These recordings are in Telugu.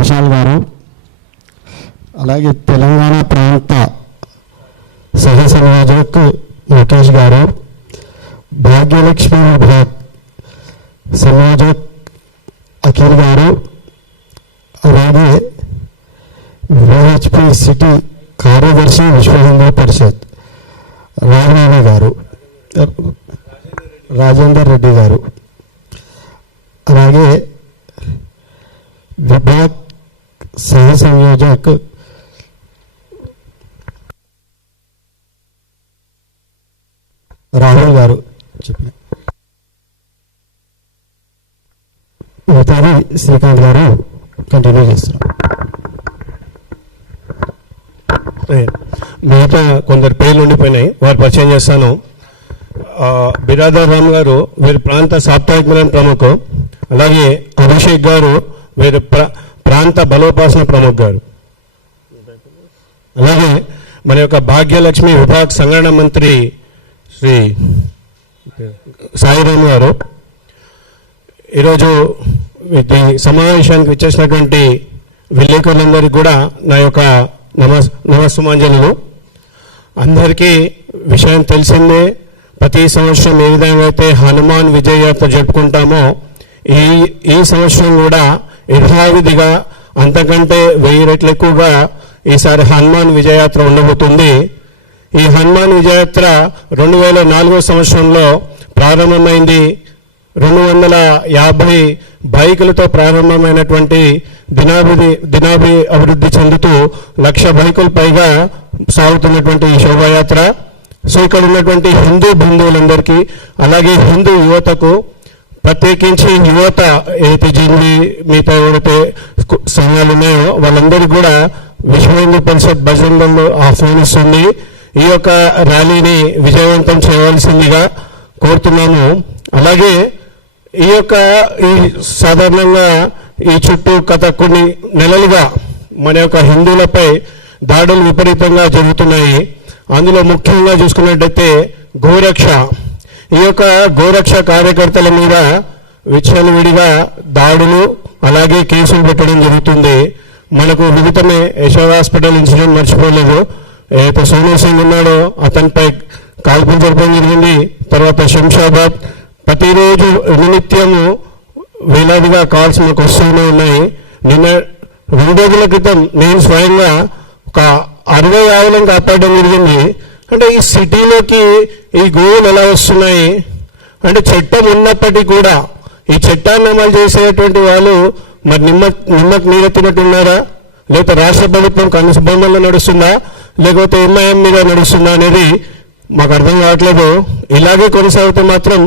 విశాల్ గారు, అలాగే తెలంగాణ ప్రాంత సహ సంయోజక్ ముఖేష్ గారు, భాగ్యలక్ష్మి విభాగ్ సంయోజక్ అఖిల్ గారు, అలాగే విహెచ్పి సిటీ కార్యదర్శి విశ్వ హిందూ పరిషత్ రాఘవేంద్ర గారు, రాజేందర్ రెడ్డి గారు, అలాగే విభాగ్ సహ సంయోజక్ రాహుల్ గారు చెప్పిన మిగతాది శ్రీకాంత్ గారు కంటిన్యూ చేస్తున్నారు. మిగతా కొందరు పేర్లు ఉండిపోయినాయి, వారు పరిచయం చేస్తాను. బిరాదర్ రామ్ గారు వీరి ప్రాంత సాప్తాహిక మిలన్ ప్రముఖు. అలాగే అభిషేక్ గారు వీరి ప్రాంత బలోపాసన ప్రముఖ్ గారు. అలాగే మన యొక్క భాగ్యలక్ష్మి విభాగ్ సంఘటన మంత్రి శ్రీ సాయిరామ్ గారు. ఈరోజు సమావేశానికి వచ్చేసినటువంటి విలేకరులందరికీ కూడా నా యొక్క నమస్సుమాంజలు. అందరికీ విషయం తెలిసిందే, ప్రతి సంవత్సరం ఏ విధంగా అయితే హనుమాన్ విజయ యాత్ర జరుపుకుంటామో ఈ సంవత్సరం కూడా యథావిధిగా అంతకంటే 1000 రెట్లు ఎక్కువగా ఈసారి హనుమాన్ విజయయాత్ర ఉండబోతుంది. ఈ హనుమాన్ విజయయాత్ర 2004 సంవత్సరంలో ప్రారంభమైంది. 250 బైకులతో ప్రారంభమైనటువంటి దినాభి అభివృద్ధి చెందుతూ 1,00,000 బైకులు పైగా సాగుతున్నటువంటి ఈ శోభాయాత్ర. సో ఇక్కడ ఉన్నటువంటి హిందూ బంధువులందరికీ, అలాగే హిందూ యువతకు, ప్రత్యేకించి యువత ఏదైతే జింది మిగతా ఎవరైతే సంఘాలు ఉన్నాయో వాళ్ళందరికీ కూడా విశ్వ హిందూ పరిషత్ బజరంగంలో ఆహ్వానిస్తుంది. ఈ యొక్క ర్యాలీని విజయవంతం చేయవలసిందిగా కోరుతున్నాము. అలాగే ఈ సాధారణంగా ఈ చుట్టూ గత కొన్ని నెలలుగా మన యొక్క హిందువులపై దాడులు విపరీతంగా జరుగుతున్నాయి. అందులో ముఖ్యంగా చూసుకున్నట్టయితే గోరక్ష, ఈ యొక్క గోరక్ష కార్యకర్తల మీద విచ్చలవిడిగా దాడులు అలాగే కేసులు పెట్టడం జరుగుతుంది. మనకు విదితమే యశోద హాస్పిటల్ ఇన్సిడెంట్ మర్చిపోలేదు. ఏదైతే సోనూ సింగ్ ఉన్నాడో అతనిపై కాల్పులు జరపడం జరిగింది. తర్వాత శంషాబాద్, ప్రతిరోజు నిత్యము వేలాదిగా కాల్స్ మాకు వస్తూనే ఉన్నాయి. నిన్న 2 రోజుల క్రితం నేను స్వయంగా ఒక 60 ఆవులను కాపాడడం జరిగింది. అంటే ఈ సిటీలోకి ఈ గోవులు ఎలా వస్తున్నాయి అంటే చట్టం ఉన్నప్పటికీ కూడా ఈ చట్టాన్ని అమలు చేసేటువంటి వాళ్ళు మరి నిమ్మకు నీరెత్తినట్టున్నారా, లేకపోతే రాష్ట్ర ప్రభుత్వం కనుసబంధంలో నడుస్తుందా, లేకపోతే ఎంఐఎం మీద నడుస్తుందా అనేది మాకు అర్థం కావట్లేదు. ఇలాగే కొనసాగితే మాత్రం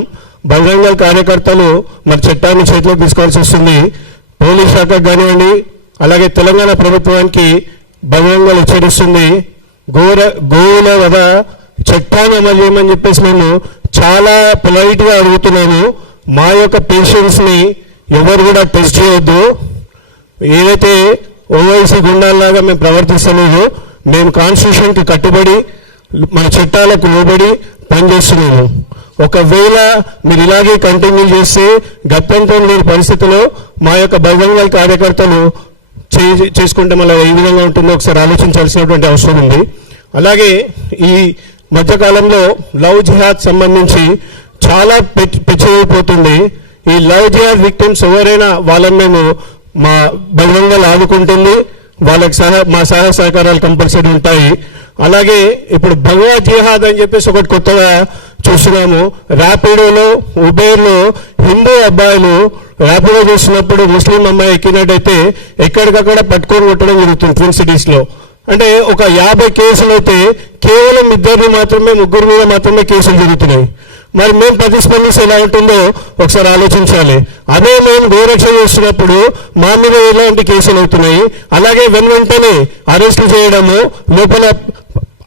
బజరంగల్ కార్యకర్తలు మరి చట్టాన్ని చేతిలోకి తీసుకోవాల్సి వస్తుంది. పోలీస్ శాఖకు కానివ్వండి, అలాగే తెలంగాణ ప్రభుత్వానికి బజరంగల్ హెచ్చరిస్తుంది. గోవుల వద చట్టాన్ని అమలు చేయమని చెప్పేసి మేము చాలా పొలైట్గా అడుగుతున్నాము. మా యొక్క పేషెంట్స్ని ఎవరు కూడా టెస్ట్ చేయొద్దు. ఏదైతే ఓవైసీ గుండాల్లాగా మేము ప్రవర్తిస్తలేదో, మేము కాన్స్టిట్యూషన్కి కట్టుబడి మన చట్టాలకు లోబడి పనిచేస్తున్నాము. ఒకవేళ మీరు ఇలాగే కంటిన్యూ చేస్తే గత్యంతరం లేని పరిస్థితిలో మా యొక్క బజరంగల్ కార్యకర్తలు చేసుకుంటే మళ్ళీ ఏ విధంగా ఉంటుందో ఒకసారి ఆలోచించాల్సినటువంటి అవసరం ఉంది. అలాగే ఈ మధ్యకాలంలో లవ్ జిహాద్ సంబంధించి చాలా పెచ్చైపోతుంది. ఈ లవ్ జిహాద్ విక్టిమ్స్ ఎవరైనా వాళ్ళని మేము మా బజరంగల్ ఆదుకుంటుంది. వాళ్ళకి మా సహాయ సహకారాలు కంపల్సరీ ఉంటాయి. అలాగే ఇప్పుడు భగవద్ జిహాద్ అని చెప్పేసి ఒకటి కొత్తగా చూస్తున్నాము. ర్యాపిడోలో, ఉబేర్లో హిందూ అబ్బాయిలు ర్యాపిడో చేస్తున్నప్పుడు ముస్లిం అమ్మాయి ఎక్కినట్టయితే ఎక్కడికక్కడ పట్టుకొని కొట్టడం జరుగుతుంది ట్విన్ సిటీస్లో. అంటే ఒక 50 కేసులు అయితే కేవలం 2 మాత్రమే, 3 మీద మాత్రమే కేసులు జరుగుతున్నాయి. మరి మేము ప్రతిస్పందిస్తే ఎలా ఉంటుందో ఒకసారి ఆలోచించాలి. అదే మేము గోరక్ష చేస్తున్నప్పుడు మా మీద ఎలాంటి కేసులు అవుతున్నాయి, అలాగే వెంటనే అరెస్టులు చేయడము, లోపల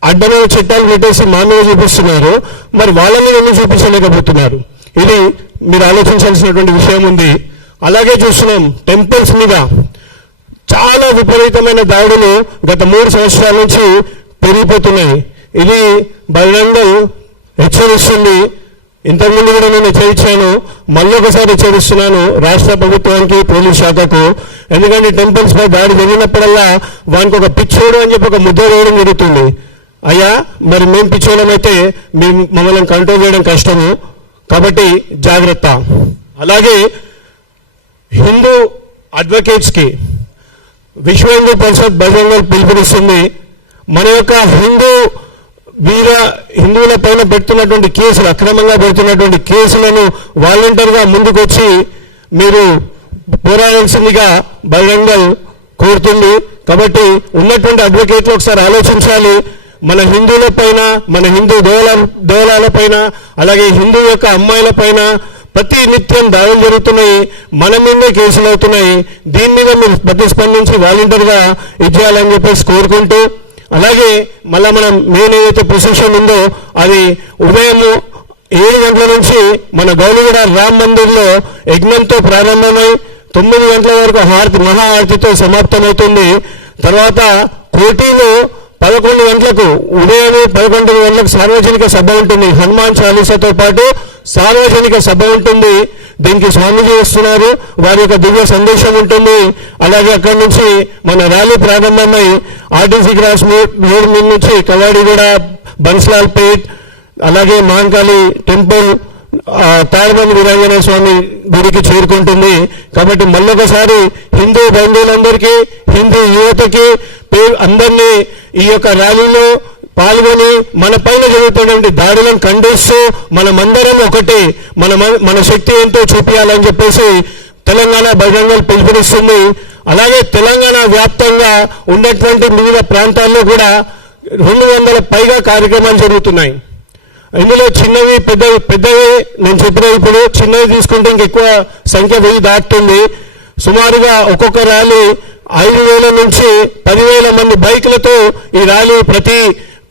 అడ్డమైన చట్టాలు పెట్టేసి మా మీద చూపిస్తున్నారు. మరి వాళ్ళ మీద ఎందుకు చూపించలేకపోతున్నారు? ఇది మీరు ఆలోచించాల్సినటువంటి విషయం ఉంది. అలాగే చూస్తున్నాం టెంపుల్స్ మీద చాలా విపరీతమైన దాడులు గత 3 సంవత్సరాల నుంచి పెరిగిపోతున్నాయి. ఇది బజరంగల్ హెచ్చరిస్తుంది. ఇంతకుముందు కూడా నేను హెచ్చరించాను, మళ్ళీ ఒకసారి హెచ్చరిస్తున్నాను రాష్ట్ర ప్రభుత్వానికి, పోలీస్ శాఖకు. ఎందుకంటే టెంపుల్స్ పై దాడి జరిగినప్పుడల్లా వానికి ఒక పిచ్చోడు అని చెప్పి ఒక ముద్ర వేయడం జరుగుతుంది. అయ్యా మరి మేము పిచ్చోళ్ళమైతే మమ్మల్ని కంట్రోల్ చేయడం కష్టము, కాబట్టి జాగ్రత్త. అలాగే హిందూ అడ్వకేట్స్కి విశ్వ హిందూ పరిషత్ బజరంగ దళ్ పిలుపునిస్తుంది. మన యొక్క హిందువుల పైన పెడుతున్నటువంటి కేసులు, అక్రమంగా పెడుతున్నటువంటి కేసులను వాలంటీర్గా ముందుకొచ్చి మీరు పోరాడాల్సిందిగా బజరంగ దళ్ కోరుతుంది. కాబట్టి ఉన్నటువంటి అడ్వకేట్లు ఒకసారి ఆలోచించాలి. మన హిందువుల పైన, మన హిందూ దేవాలయాల పైన, అలాగే హిందూ యొక్క అమ్మాయిల పైన ప్రతి నిత్యం దాడులు జరుగుతున్నాయి, మన మీదే కేసులు అవుతున్నాయి. దీని మీద మీరు ప్రతిస్పందించి వాలంటీర్గా ఇచ్చేయాలని చెప్పేసి కోరుకుంటూ, అలాగే మళ్ళా మనం మెయిన్ ఏదైతే ప్రొసెషన్ ఉందో అది ఉదయం 7 గంటల నుంచి మన గౌలిగూడ రామ్ మందిర్లో యజ్ఞంతో ప్రారంభమై 9 గంటల వరకు మహా హారతితో సమాప్తమవుతుంది. తర్వాత కోటిలో 11 గంటలకు, ఉదయం 11 గంటలకు సార్వజనిక సభ ఉంటుంది. హనుమాన్ చాలీసాతో పాటు సార్వజనిక సభ ఉంటుంది. దీనికి స్వామీజీ వస్తున్నారు, వారి యొక్క దివ్య సందేశం ఉంటుంది. అలాగే అక్కడి నుంచి మన ర్యాలీ ప్రారంభమై ఆర్టీసీ క్రాస్ రోడ్ మీద నుంచి కవాడిగూడ, బన్స్లాల్ పేట్, అలాగే మహంకాళి టెంపుల్, తాడబంది వీరాంజనేయ స్వామి గుడికి చేరుకుంటుంది. కాబట్టి మళ్ళొకసారి హిందూ బంధువులందరికీ, హిందూ యువతకి అందరినీ ఈ యొక్క ర్యాలీలో పాల్గొని మన పైన జరుగుతున్నటువంటి దాడులను ఖండిస్తూ మనమందరం ఒకటి, మన శక్తి ఏంటో చూపించాలని చెప్పేసి తెలంగాణ బజరంగ దళ్ పిలుపునిస్తుంది. అలాగే తెలంగాణ వ్యాప్తంగా ఉన్నటువంటి వివిధ ప్రాంతాల్లో కూడా 200 పైగా కార్యక్రమాలు జరుగుతున్నాయి. ఇందులో చిన్నవి పెద్దవి నేను చెప్పిన, ఇప్పుడు చిన్నవి తీసుకుంటే ఇంకెక్కువ సంఖ్య 1000 దాటుతుంది. సుమారుగా ఒక్కొక్క ర్యాలీ 5,000 నుంచి 10,000 మంది బైకులతో ఈ ర్యాలీ ప్రతి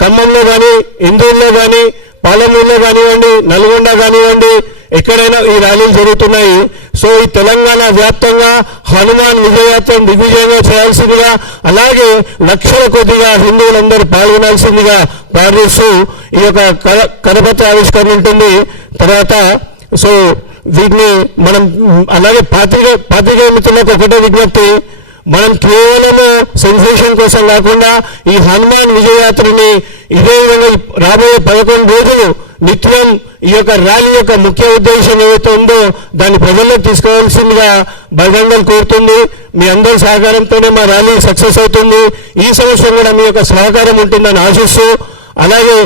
ఖమ్మంలో కానీ, ఇందూరులో కానీ, పాలమూరులో కానివ్వండి, నల్గొండ కానివ్వండి, ఎక్కడైనా ఈ ర్యాలీలు జరుగుతున్నాయి. సో ఈ తెలంగాణ వ్యాప్తంగా హనుమాన్ విజయయాత్రను దిగ్విజయంగా చేయాల్సిందిగా, అలాగే లక్షల కొద్దిగా హిందువులందరూ పాల్గొనాల్సిందిగా ప్రార్థిస్తూ ఈ యొక్క కరపత్ర ఆవిష్కరణ ఉంటుంది. తర్వాత సో వీటిని మనం, అలాగే పాత్రికేయ మిత్రులకు ఒకటే విజ్ఞప్తి, మనం కేవలము సెన్సేషన్ కోసం కాకుండా ఈ హనుమాన్ విజయయాత్రని ఇదే విధంగా రాబోయే 11 రోజులు నిత్యం ఈ యొక్క ర్యాలీ యొక్క ముఖ్య ఉద్దేశం ఏదైతే ఉందో దాన్ని ప్రజల్లోకి తీసుకోవాల్సిందిగా బజరంగ దళ్ కోరుతుంది. మీ అందరి సహకారంతోనే మా ర్యాలీ సక్సెస్ అవుతుంది. ఈ సంవత్సరం కూడా మీ యొక్క సహకారం ఉంటుందని ఆశిస్తూ, అలాగే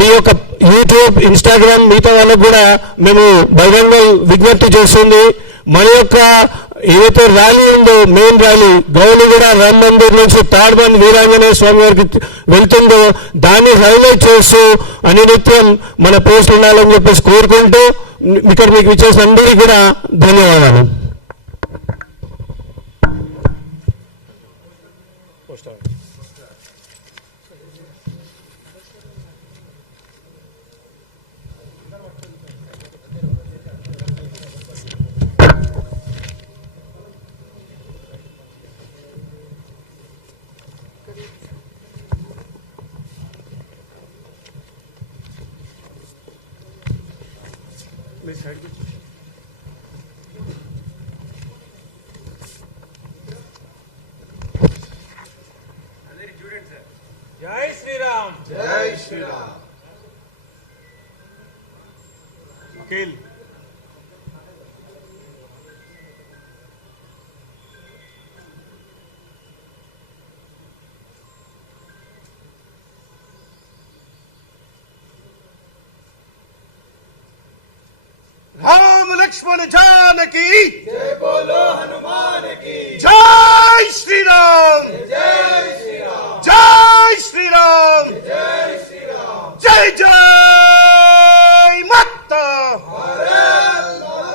మీ యొక్క యూట్యూబ్, ఇన్స్టాగ్రామ్ మిగతా వాళ్ళకు కూడా మేము బజరంగ దళ్ విజ్ఞప్తి చేస్తుంది. మన యొక్క ఏదైతే ర్యాలీ ఉందో, మెయిన్ ర్యాలీ గౌలిగూడ రామ్ మందిర్ నుంచి తాడ్బంద్ వీరాంజనేయ స్వామి వారికి వెళ్తుందో దాన్ని హైలైట్ చేస్తూ అనినిత్యం మన పోస్ట్ ఉండాలని చెప్పేసి కోరుకుంటూ ఇక్కడ మీకు ఇచ్చేసిన అందరికీ కూడా ధన్యవాదాలు. జై శ్రీరామ్, జై శ్రీరామ్. వకీల్ राम लक्ष्मण जानकी, जय बोलो हनुमान की, जय श्री राम, जय श्री राम, जय श्री राम, जय श्री राम. जय जय माता. भारत माता.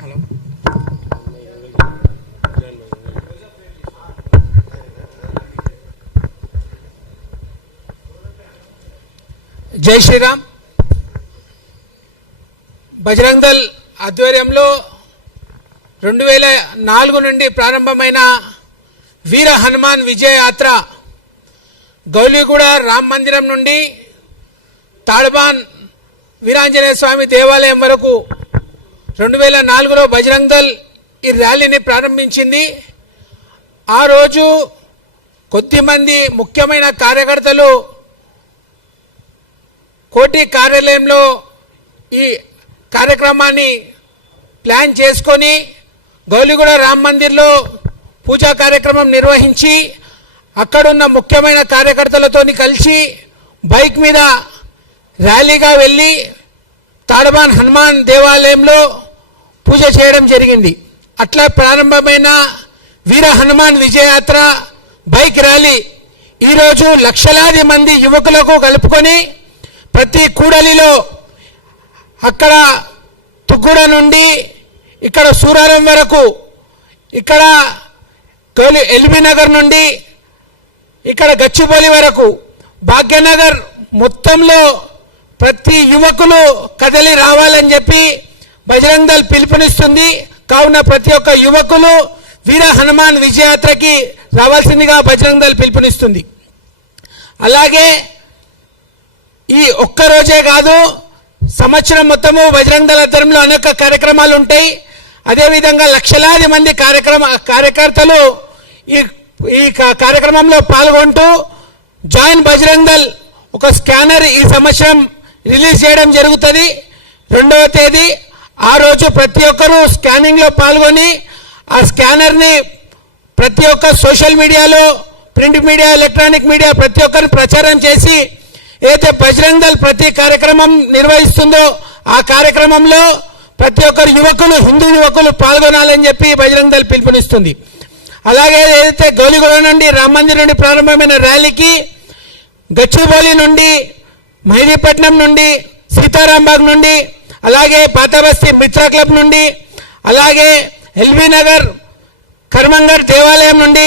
हेलो. జై శ్రీరామ్. బజరంగ్ దళ్ ఆధ్వర్యంలో 2004 నుండి ప్రారంభమైన వీర హనుమాన్ విజయ యాత్ర గౌలిగూడ రామ్ మందిరం నుండి తాడ్బాన్ వీరాంజనేయ స్వామి దేవాలయం వరకు 2004లో బజరంగ్ దళ్ ఈ ర్యాలీని ప్రారంభించింది. ఆ రోజు కొద్దిమంది ముఖ్యమైన కార్యకర్తలు కోటి కార్యాలయంలో ఈ కార్యక్రమాన్ని ప్లాన్ చేసుకొని గౌలిగూడ రామ్ మందిర్లో పూజా కార్యక్రమం నిర్వహించి అక్కడున్న ముఖ్యమైన కార్యకర్తలతో కలిసి బైక్ మీద ర్యాలీగా వెళ్ళి తాడ్బాన్ హనుమాన్ దేవాలయంలో పూజ చేయడం జరిగింది. అట్లా ప్రారంభమైన వీర హనుమాన్ విజయయాత్ర బైక్ ర్యాలీ ఈరోజు లక్షలాది మంది యువకులకు కలుపుకొని ప్రతి కూడలిలో అక్కడ తుగ్గుడ నుండి ఇక్కడ సూరారం వరకు, ఇక్కడ ఎల్బీ నగర్ నుండి ఇక్కడ గచ్చిబౌలి వరకు, భాగ్యనగర్ మొత్తంలో ప్రతి యువకులు కదలి రావాలని చెప్పి బజరంగ్ దళ్ పిలుపునిస్తుంది. కావున ప్రతి ఒక్క యువకులు వీర హనుమాన్ విజయయాత్రకి రావాల్సిందిగా బజరంగ్ దళ్ పిలుపునిస్తుంది. అలాగే ఈ ఒక్కరోజే కాదు, సంవత్సరం మొత్తము బజరంగ్ దళ్ ఆధ్వర్యంలో అనేక కార్యక్రమాలు ఉంటాయి. అదేవిధంగా లక్షలాది మంది కార్యకర్తలు ఈ కార్యక్రమంలో పాల్గొంటూ జాయిన్ బజరంగ్ దళ్ ఒక స్కానర్ ఈ సంవత్సరం రిలీజ్ చేయడం జరుగుతుంది. 2వ తేదీ ఆ రోజు ప్రతి ఒక్కరూ స్కానింగ్లో పాల్గొని ఆ స్కానర్ని ప్రతి ఒక్క సోషల్ మీడియాలో, ప్రింట్ మీడియా, ఎలక్ట్రానిక్ మీడియా ప్రతి ఒక్కరిని ప్రచారం చేసి ఏదైతే బజరంగ్ దళ్ ప్రతి కార్యక్రమం నిర్వహిస్తుందో ఆ కార్యక్రమంలో ప్రతి ఒక్కరు యువకులు, హిందూ యువకులు పాల్గొనాలని చెప్పి బజరంగ్ దళ్ పిలుపునిస్తుంది. అలాగే ఏదైతే గౌలిగూడ నుండి రామ్ మందిర్ నుండి ప్రారంభమైన ర్యాలీకి గచ్చిబౌలి నుండి, మెహదీపట్నం నుండి, సీతారాంబాగ్ నుండి, అలాగే పాతబస్తీ మిత్రా క్లబ్ నుండి, అలాగే ఎల్బీ నగర్ కర్మంగర్ దేవాలయం నుండి,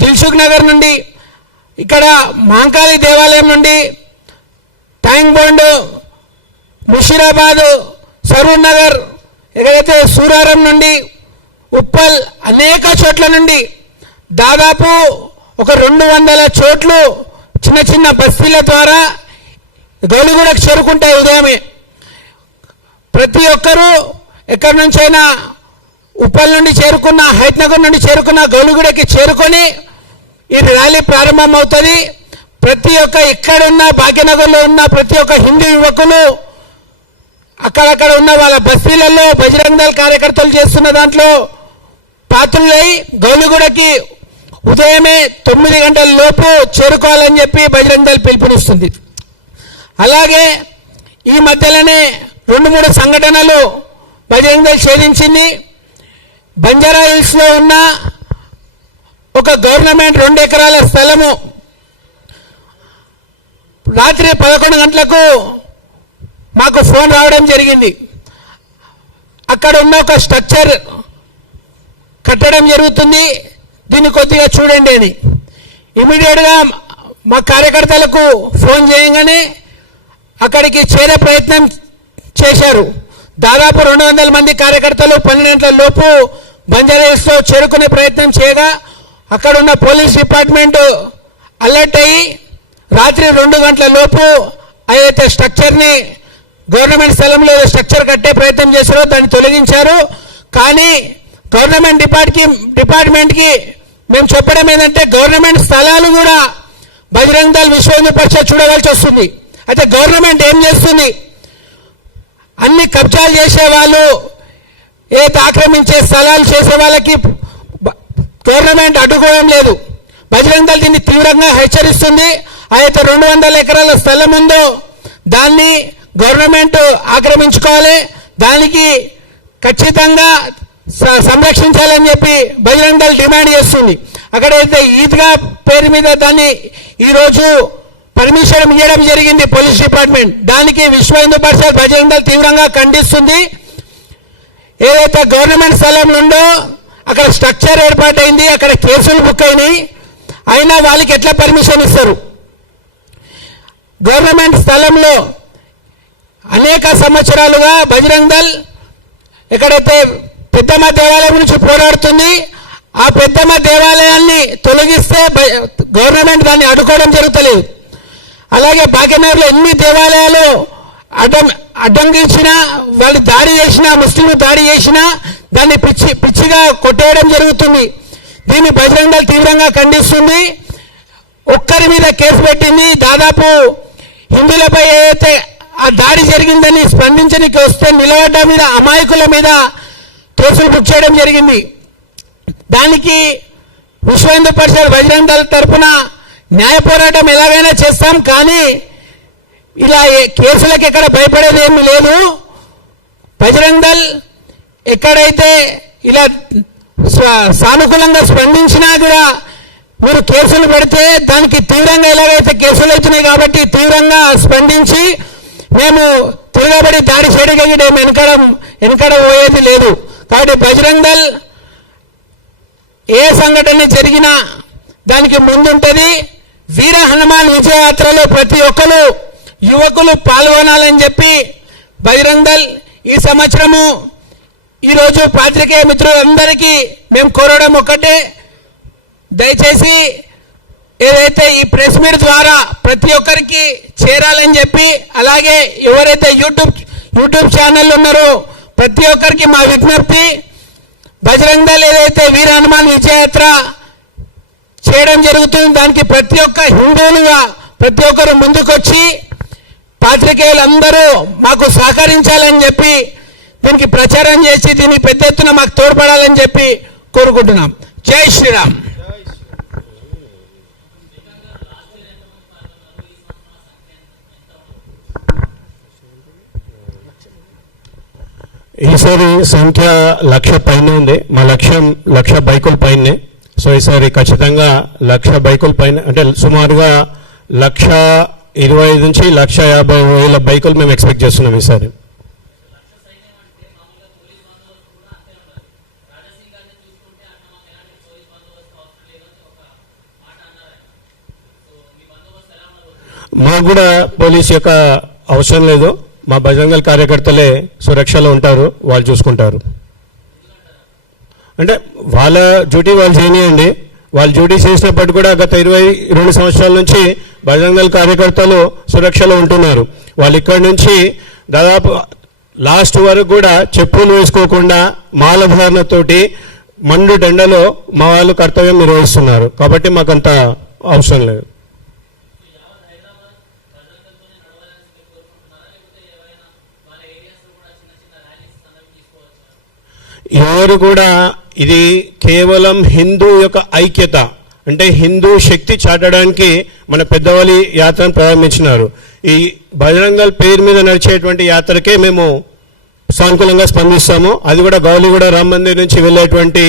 దిల్సుఖ్ నగర్ నుండి, ఇక్కడ మహంకాళి దేవాలయం నుండి, ట్యాంక్ బండ్, ముషీరాబాద్, సరూర్ నగర్, ఎక్కడైతే సూరారం నుండి, ఉప్పల్, అనేక చోట్ల నుండి దాదాపు ఒక 200 చోట్లు చిన్న చిన్న బస్తీల ద్వారా గౌలిగూడకు చేరుకుంటాయి. ఉదయమే ప్రతి ఒక్కరూ ఎక్కడి నుంచైనా ఉప్పల్ నుండి చేరుకున్న, హైత్నగర్ నుండి చేరుకున్న గౌలిగూడకి చేరుకొని ఈ ర్యాలీ ప్రారంభం అవుతుంది. ప్రతి ఒక్క ఇక్కడున్న భాగ్యనగర్లో ఉన్న ప్రతి ఒక్క హిందూ యువకులు అక్కడక్కడ ఉన్న వాళ్ళ బస్తీలలో బజరంగ్ దళ్ కార్యకర్తలు చేస్తున్న దాంట్లో పాత్రులై గౌలిగూడకి ఉదయమే 9 గంటల లోపు చేరుకోవాలని చెప్పి బజరంగ్ దళ్ పిలుపునిస్తుంది. అలాగే ఈ మధ్యలోనే 2-3 సంఘటనలు బజరంగ్ దళ్ ఛేదించింది. బంజారా హిల్స్లో ఉన్న ఒక గవర్నమెంట్ 2 ఎకరాల స్థలము రాత్రి 11 గంటలకు మాకు ఫోన్ రావడం జరిగింది. అక్కడ ఉన్న ఒక స్ట్రక్చర్ కట్టడం జరుగుతుంది, దీన్ని కొద్దిగా చూడండి అని ఇమీడియట్గా మా కార్యకర్తలకు ఫోన్ చేయగానే అక్కడికి చేరే ప్రయత్నం చేశారు. దాదాపు 200 మంది కార్యకర్తలు 12 గంటల లోపు బంజారాహిల్స్లో చేరుకునే ప్రయత్నం చేయగా అక్కడ ఉన్న పోలీస్ డిపార్ట్మెంట్ అలర్ట్ అయ్యి రాత్రి 2 గంటల లోపు ఏదైతే స్ట్రక్చర్ని గవర్నమెంట్ స్థలంలో స్ట్రక్చర్ కట్టే ప్రయత్నం చేశారో దాన్ని తొలగించారు. కానీ గవర్నమెంట్ డిపార్ట్మెంట్కి మేము చెప్పడం ఏంటంటే గవర్నమెంట్ స్థలాలు కూడా బజరంగ్ దళ్ విశ్వ హిందూ పరిషత్ చూడవలసి వస్తుంది. అయితే గవర్నమెంట్ ఏం చేస్తుంది, అన్ని కబ్జాలు చేసే వాళ్ళు, ఏదైతే ఆక్రమించే స్థలాలు చేసే వాళ్ళకి గవర్నమెంట్ అడ్డుకోవడం లేదు. బజరంగ్ దళ్ దీన్ని తీవ్రంగా హెచ్చరిస్తుంది. అయితే 200 ఎకరాల స్థలం ఉందో దాన్ని గవర్నమెంట్ ఆక్రమించుకోవాలి, దానికి ఖచ్చితంగా సంరక్షించాలని చెప్పి బజరంగ్ దళ్ డిమాండ్ చేస్తుంది. అక్కడైతే ఈద్గా పేరు మీద దాన్ని ఈరోజు పర్మిషన్ ఇవ్వడం జరిగింది పోలీస్ డిపార్ట్మెంట్. దానికి విశ్వ హిందూ పరిషత్ బజరంగ్ దళ్ తీవ్రంగా ఖండిస్తుంది. ఏదైతే గవర్నమెంట్ స్థలం ఉందో అక్కడ స్ట్రక్చర్ ఏర్పాటైంది, అక్కడ కేసులు బుక్ అయినాయి, అయినా వాళ్ళకి ఎట్లా పర్మిషన్ ఇస్తారు? గవర్నమెంట్ స్థలంలో అనేక సంవత్సరాలుగా బజరంగ్ దళ్ ఎక్కడైతే పెద్దమ్మ దేవాలయం గురించి పోరాడుతుంది, ఆ పెద్దమ్మ దేవాలయాన్ని తొలగిస్తే గవర్నమెంట్ దాన్ని అడ్డుకోవడం జరుగుతలేదు. అలాగే భాగ్యనగర్లో ఎన్ని దేవాలయాలు అడ్డంకించినా, వాళ్ళు దాడి చేసినా, ముస్లింలు దాడి చేసినా దాన్ని పిచ్చిగా కొట్టేయడం జరుగుతుంది. దీన్ని బజరంగ్ దళ్ తీవ్రంగా ఖండిస్తుంది. ఒక్కరి మీద కేసు పెట్టింది. దాదాపు హిందువులపై ఏదైతే ఆ దాడి జరిగిందని స్పందించడానికి వస్తే నిలబడ్డ మీద అమాయకుల మీద కేసులు బుక్ చేయడం జరిగింది. దానికి విశ్వ హిందూ పరిషత్ బజరంగ్ దళ్ తరఫున న్యాయ పోరాటం ఎలాగైనా చేస్తాం, కానీ ఇలా కేసులకు ఎక్కడ భయపడేది ఏమీ లేదు. బజరంగ్ దళ్ ఎక్కడైతే ఇలా సానుకూలంగా స్పందించినా కూడా మీరు కేసులు పెడితే దానికి తీవ్రంగా ఎలాగైతే కేసులు అవుతున్నాయి కాబట్టి తీవ్రంగా స్పందించి మేము తిరగబడి దాడి చేయడం వెనకడ పోయేది లేదు. కాబట్టి బజరంగ్ దళ్ ఏ సంఘటన జరిగినా దానికి ముందుంటది. వీర హనుమాన్ విజయయాత్రలో ప్రతి ఒక్కరు యువకులు పాల్గొనాలని చెప్పి బజరంగ్ దళ్ ఈ సంవత్సరము ఈరోజు పాత్రికేయ మిత్రులందరికీ మేము కోరడం ఒక్కటే, దయచేసి ఏదైతే ఈ ప్రెస్ మీట్ ద్వారా ప్రతి ఒక్కరికి చేరాలని చెప్పి, అలాగే ఎవరైతే యూట్యూబ్ ఛానల్ ఉన్నారో ప్రతి ఒక్కరికి మా విజ్ఞప్తి, బజరంగ్ దళ్ ఏదైతే వీర హనుమాన్ విజయయాత్ర చేయడం జరుగుతుంది దానికి ప్రతి ఒక్క హిందువులుగా ప్రతి ఒక్కరు ముందుకొచ్చి పాత్రికేయులందరూ మాకు సహకరించాలని చెప్పి దీనికి ప్రచారం చేసి దీన్ని పెద్ద ఎత్తున మాకు తోడ్పడాలని చెప్పి కోరుకుంటున్నాం. జై శ్రీరామ్. ఈసారి సంఖ్య 1,00,000 పైన ఉంది. మా లక్ష్యం 1,00,000 బైకుల పైనే. సో ఈసారి ఖచ్చితంగా 1,00,000 బైకుల పైన, అంటే సుమారుగా 1,25,000 నుంచి 1,50,000 బైకులు మేము ఎక్స్పెక్ట్ చేస్తున్నాం ఈసారి. మాకు కూడా పోలీస్ యొక్క అవసరం లేదు. మా బజరంగ్ దళ్ కార్యకర్తలే సురక్షలో ఉంటారు, వాళ్ళు చూసుకుంటారు. అంటే వాళ్ళ డ్యూటీ వాళ్ళు చేయనియండి. వాళ్ళు డ్యూటీ చేసినప్పటికీ కూడా గత 22 సంవత్సరాల నుంచి బజరంగ్ దళ్ కార్యకర్తలు సురక్షలో ఉంటున్నారు. వాళ్ళు ఇక్కడి నుంచి దాదాపు లాస్ట్ వరకు కూడా చెప్పులు వేసుకోకుండా మాలధారణతోటి మండు ఎండలో మా వాళ్ళు కర్తవ్యం నిర్వహిస్తున్నారు. కాబట్టి మాకంత అవసరం లేదు. ఎవరు కూడా ఇది కేవలం హిందూ యొక్క ఐక్యత, అంటే హిందూ శక్తి చాటడానికి మన పెద్దవాళ్ళి యాత్రను ప్రారంభించినారు. ఈ బజరంగ్ దళ్ పేరు మీద నడిచేటువంటి యాత్రకే మేము సానుకూలంగా స్పందిస్తాము. అది కూడా గౌలిగూడ రామ్ మందిర్ నుంచి వెళ్ళేటువంటి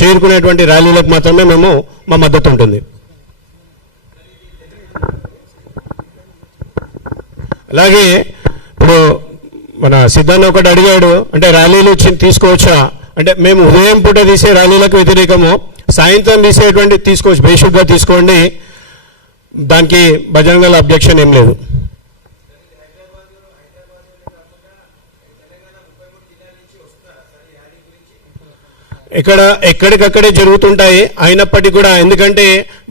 చేరుకునేటువంటి ర్యాలీలకు మాత్రమే మా మద్దతు ఉంటుంది. అలాగే ఇప్పుడు మన సిద్ధాంత్ ఒకటి అడిగాడు, అంటే ర్యాలీలు తీసుకోవచ్చా అంటే, మేము ఉదయం పూట తీసే ర్యాలీలకు వ్యతిరేకము, సాయంత్రం తీసేటువంటి తీసుకోవచ్చు, బేసిక్గా తీసుకోండి, దానికి బజరంగ్ దళ్ అబ్జెక్షన్ ఏం లేదు. ఎక్కడికక్కడే జరుగుతుంటాయి. అయినప్పటికీ కూడా ఎందుకంటే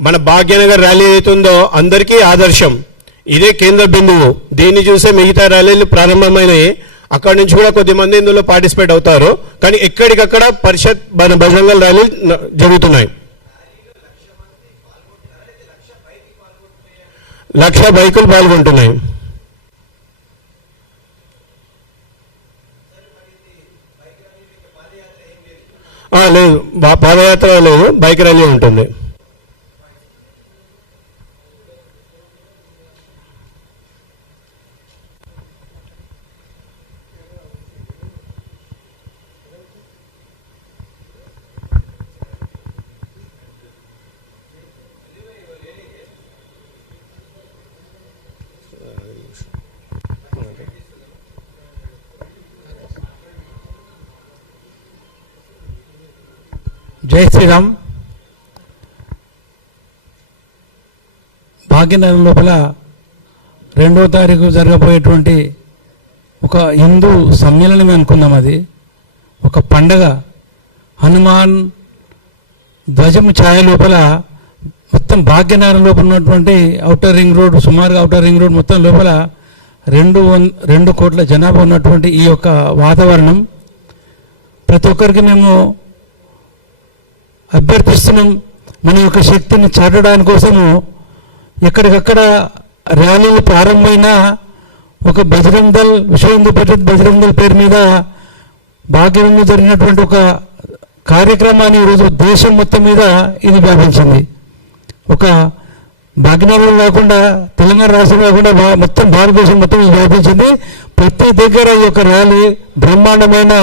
మన భాగ్యనగర్ ర్యాలీ అవుతుందో అందరికీ ఆదర్శం, ఇదే కేంద్ర బిందువు. దీన్ని చూసే మిగతా ర్యాలీలు ప్రారంభమైనవి. అక్కడి నుంచి కూడా కొద్దిమంది ఇందులో పార్టిసిపేట్ అవుతారు. కానీ ఎక్కడికక్కడ పరిషత్ బజరంగ్ దళ్ ర్యాలీలు జరుగుతున్నాయి. 1,00,000 బైకులు పాల్గొంటున్నాయి. లేదు, పాదయాత్ర లేదు, బైక్ ర్యాలీ ఉంటుంది. జై శ్రీరామ్. భాగ్యనగరం లోపల 2వ తారీఖు జరగబోయేటువంటి ఒక హిందూ సమ్మేళనం అనుకుందాం. అది ఒక పండగ. హనుమాన్ ధ్వజం ఛాయ లోపల మొత్తం భాగ్యనగరం లోపల ఉన్నటువంటి ఔటర్ రింగ్ రోడ్, సుమారుగా ఔటర్ రింగ్ రోడ్ మొత్తం లోపల 2 కోట్ల జనాభా ఉన్నటువంటి ఈ యొక్క వాతావరణం ప్రతి ఒక్కరికి మేము అభ్యర్థిస్తున్నాం. మన యొక్క శక్తిని చాటడానికి కోసము ఎక్కడికక్కడ ర్యాలీలు ప్రారంభమైన ఒక బజరంగ్ దళ్, విశ్వ హిందూ పరిషత్ బజరంగ్ దళ్ పేరు మీద భాగ్యంగా జరిగినటువంటి ఒక కార్యక్రమాన్ని ఈరోజు దేశం మొత్తం మీద ఇది వ్యాపించింది. ఒక భాగ్యనగరం కాకుండా, తెలంగాణ రాష్ట్రం కాకుండా మొత్తం భారతదేశం మొత్తం ఇది వ్యాపించింది. ప్రతి దగ్గర ఈ యొక్క ర్యాలీ బ్రహ్మాండమైన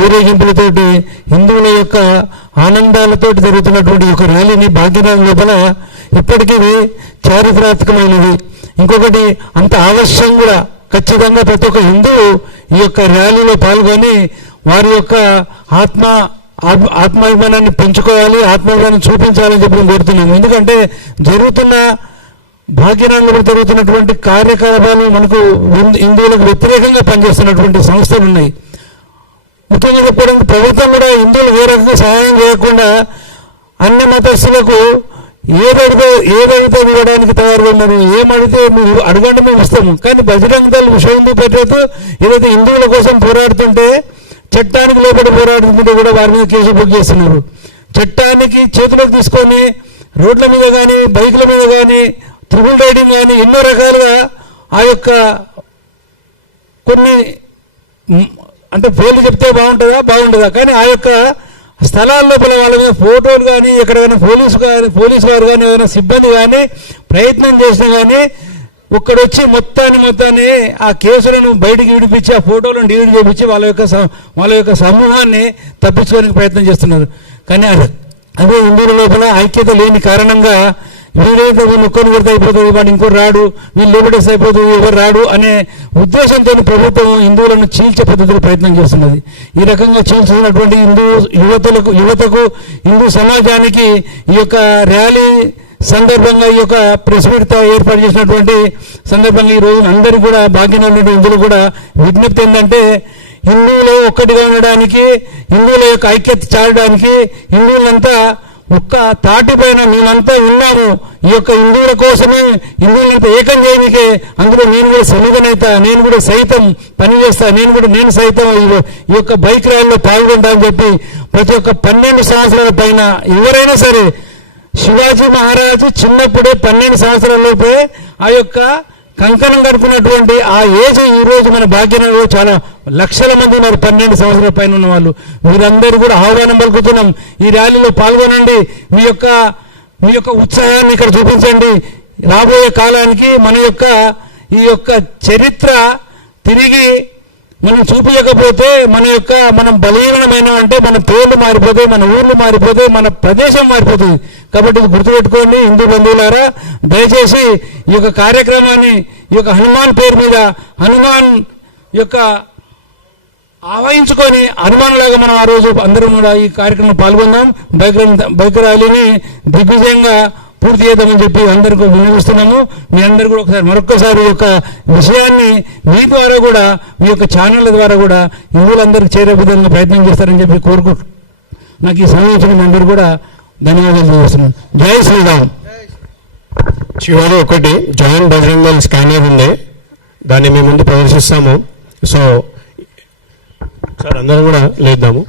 ఊరేగింపులతోటి, హిందువుల యొక్క ఆనందాలతో జరుగుతున్నటువంటి ఒక ర్యాలీని భాగ్యనగరం లోపల ఇప్పటికీ చారిత్రాత్మకమైనది. ఇంకొకటి అంత ఆవశ్యం కూడా ఖచ్చితంగా ప్రతి ఒక్క హిందువు ఈ యొక్క ర్యాలీలో పాల్గొని వారి యొక్క ఆత్మాభిమానాన్ని పెంచుకోవాలి, ఆత్మాభిమానాన్ని చూపించాలని చెప్పి మేము కోరుతున్నాము. ఎందుకంటే జరుగుతున్న భాగ్యనగరంలో జరుగుతున్నటువంటి కార్యకలాపాలు మనకు హిందువులకు వ్యతిరేకంగా పనిచేస్తున్నటువంటి సంస్థలు ఉన్నాయి. ముఖ్యంగా చెప్పడానికి ప్రభుత్వం కూడా హిందువులు ఏ రకంగా సహాయం చేయకుండా అన్ని మతస్థులకు ఏదైతే ఇవ్వడానికి తయారుగా ఉన్నారు. ఏమడితే మేము అడగండి మేము ఇస్తాము. కానీ బజరంగ్ దళ్, విశ్వ హిందూ పరిషత్ ఏదైతే హిందువుల కోసం పోరాడుతుంటే, చట్టానికి లోపల పోరాడుతుంటే కూడా వారి మీద కేసు బుక్ చేస్తున్నారు. చట్టానికి చేతిలోకి తీసుకొని రోడ్ల మీద కానీ, బైకుల మీద కానీ, ట్రిపుల్ రైడింగ్ కానీ ఎన్నో రకాలుగా ఆ యొక్క కొన్ని అంటే పేర్లు చెప్తే బాగుంటుందా కానీ ఆ యొక్క స్థలాల లోపల వాళ్ళ మీద ఫోటోలు కానీ, ఎక్కడైనా పోలీసు వారు కానీ, ఏదైనా సిబ్బంది కానీ ప్రయత్నం చేసినా కానీ ఒక్కడొచ్చి మొత్తాన్ని ఆ కేసులను బయటికి విడిపించి, ఆ ఫోటోలను డిలీట్ చేయించి వాళ్ళ యొక్క సమూహాన్ని తప్పించుకోవడానికి ప్రయత్నం చేస్తున్నారు. కానీ అదే హిందువుల లోపల ఐక్యత లేని కారణంగా వీలైతే వీళ్ళు ఒక్కరిని కొడితే అయిపోతుంది, వాడు ఇంకోటి రాడు, వీళ్ళు లోపడేస్తే అయిపోతుంది, ఎవరు రాడు అనే ఉద్దేశంతో ప్రభుత్వం హిందువులను చీల్చే పద్ధతిలో ప్రయత్నం చేస్తున్నది. ఈ రకంగా చీల్చుతున్నటువంటి యువతకు హిందూ సమాజానికి ఈ యొక్క ర్యాలీ సందర్భంగా, ఈ యొక్క ప్రెస్ మీట్ ఏర్పాటు చేసినటువంటి సందర్భంగా ఈరోజు అందరికీ కూడా భాగ్యనగరం హిందువులు కూడా విజ్ఞప్తి ఏంటంటే, హిందువులు ఒక్కటిగా ఉండడానికి, హిందువుల యొక్క ఐక్యత చాటడానికి, హిందువులంతా ఒక్క తాటిపైన మేమంతా ఉన్నాము, ఈ యొక్క హిందువుల కోసమే, హిందువులంతా ఏకం చేయనికే, అందులో నేను కూడా సన్నిధనైతా, నేను కూడా సైతం పనిచేస్తా, నేను సైతం ఈ యొక్క బైక్ ర్యాలీలో పాల్గొంటా అని చెప్పి ప్రతి ఒక్క 12 సంవత్సరాల పైన ఎవరైనా సరే, శివాజీ మహారాజు చిన్నప్పుడే 12 సంవత్సరాలలోపే ఆ యొక్క కంకణం కడుపున్నటువంటి ఆ ఏజ్ ఈ రోజు మన భాగ్యనగరంలో చాలా లక్షల మంది ఉన్నారు 12 సంవత్సరాల పైన ఉన్న వాళ్ళు. మీరందరూ కూడా ఆహ్వానం పలుకుతున్నాం, ఈ ర్యాలీలో పాల్గొనండి, మీ యొక్క ఉత్సాహాన్ని ఇక్కడ చూపించండి. రాబోయే కాలానికి ఈ యొక్క చరిత్ర తిరిగి మనం చూపించకపోతే మనం బలహీనమైన అంటే మన పేర్లు మారిపోతాయి, మన ఊర్లు మారిపోతాయి, మన ప్రదేశం మారిపోతుంది. కాబట్టి ఇది గుర్తుపెట్టుకోండి హిందూ బంధువులారా. దయచేసి ఈ యొక్క కార్యక్రమాన్ని, ఈ యొక్క హనుమాన్ పేరు మీద హనుమాన్ యొక్క ఆవహించుకొని హనుమాన్లాగా మనం ఆ రోజు అందరం కూడా ఈ కార్యక్రమంలో పాల్గొందాం. బైక్ ర్యాలీని దిగ్విజయంగా పూర్తి చేద్దామని చెప్పి అందరికీ వినియోగిస్తున్నాము. మీ అందరూ కూడా మరొకసారి ఈ యొక్క విషయాన్ని మీ ద్వారా కూడా, మీ యొక్క ఛానళ్ళ ద్వారా కూడా హిందువులందరికీ చేరే విధంగా ప్రయత్నం చేస్తారని చెప్పి కోరుకుంటూ నాకు ఈ సమయం ఇచ్చిన మీ అందరూ కూడా ధన్యవాదాలు తెలియజేస్తున్నాను. జై శ్రీరామ్. చివరి ఒకటి జాయిన్ బజరంగ్ దళ్ స్కానర్ ఉంది, దాన్ని మేము ముందు ప్రదర్శిస్తాము. సో సార్ అందరం కూడా లేద్దాము.